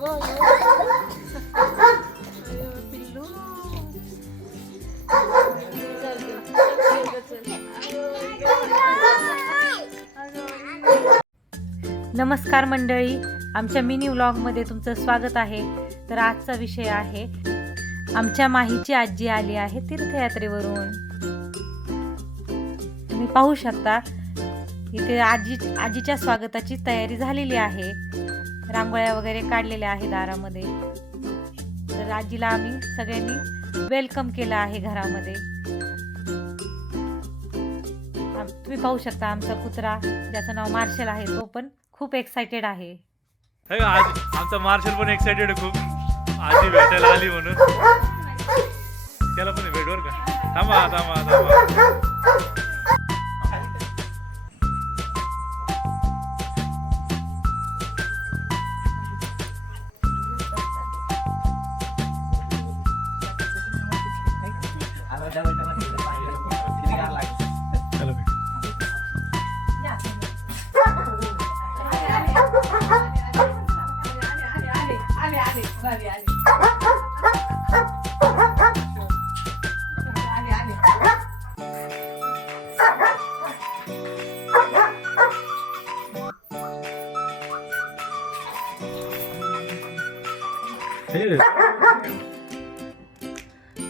पिल्लू नमस्कार मंडळी आमच्या मिनी व्लॉगमध्ये तुमचं स्वागत आहे. तर आजचा विषय आहे आमच्या माहीची आजी आली आहे तीर्थयात्रेवरून. तुम्ही पाहू शकता इथे आजी आजीच्या स्वागताची तयारी झालेली आहे. रांगोळ्या वगैरे काढलेल्या आहे दारामध्ये. तर आजीला आम्ही सगळ्यांनी वेलकम केलं आहे घरामध्ये. तुम्ही पाहू शकता आमचा कुत्रा ज्याचं नाव मार्शल आहे तो पण खूप एक्सायटेड आहे. आज आमचा मार्शल पण एक्साइटेड खूप. आजी भेटायला आली म्हणून. त्याला पण भेट का? थांबा थांबा. हे,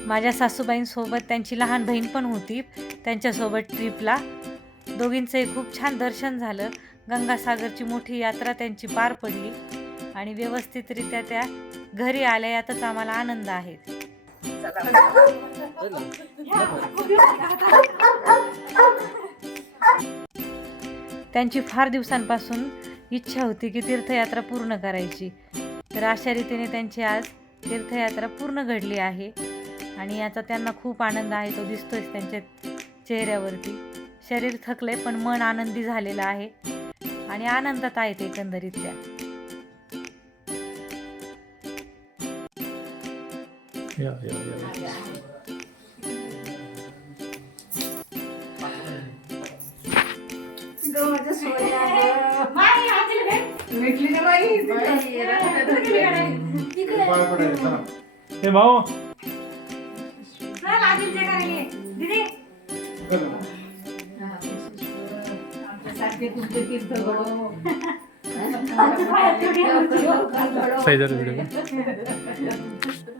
माझ्या सासूबाईंसोबत त्यांची लहान बहीण पण होती. त्यांच्यासोबत ट्रिपला. दोघींचंही खूप छान दर्शन झालं. गंगासागरची मोठी यात्रा त्यांची पार पडली. आणि व्यवस्थितरित्या त्या घरी आल्या यातच आम्हाला आनंद आहे. त्यांची फार दिवसांपासून इच्छा होती की तीर्थयात्रा पूर्ण करायची. तर अशा रीतीने त्यांची आज तीर्थयात्रा पूर्ण घडली आहे. आणि याचा त्यांना खूप आनंद आहे तो दिसतोय त्यांच्या चेहऱ्यावरती. शरीर थकले पण मन आनंदी झालेलं आहे. आणि आनंदात आहेत एकंदरीत त्या या, या, या. हे भाऊ. साईजर व्हिडिओ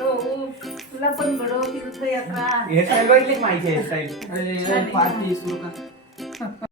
तुला पण घडव तीर्थयात्रा हेअरस्टाईल बघितली का माझी हेअरस्टाईल पार्टी सुरू का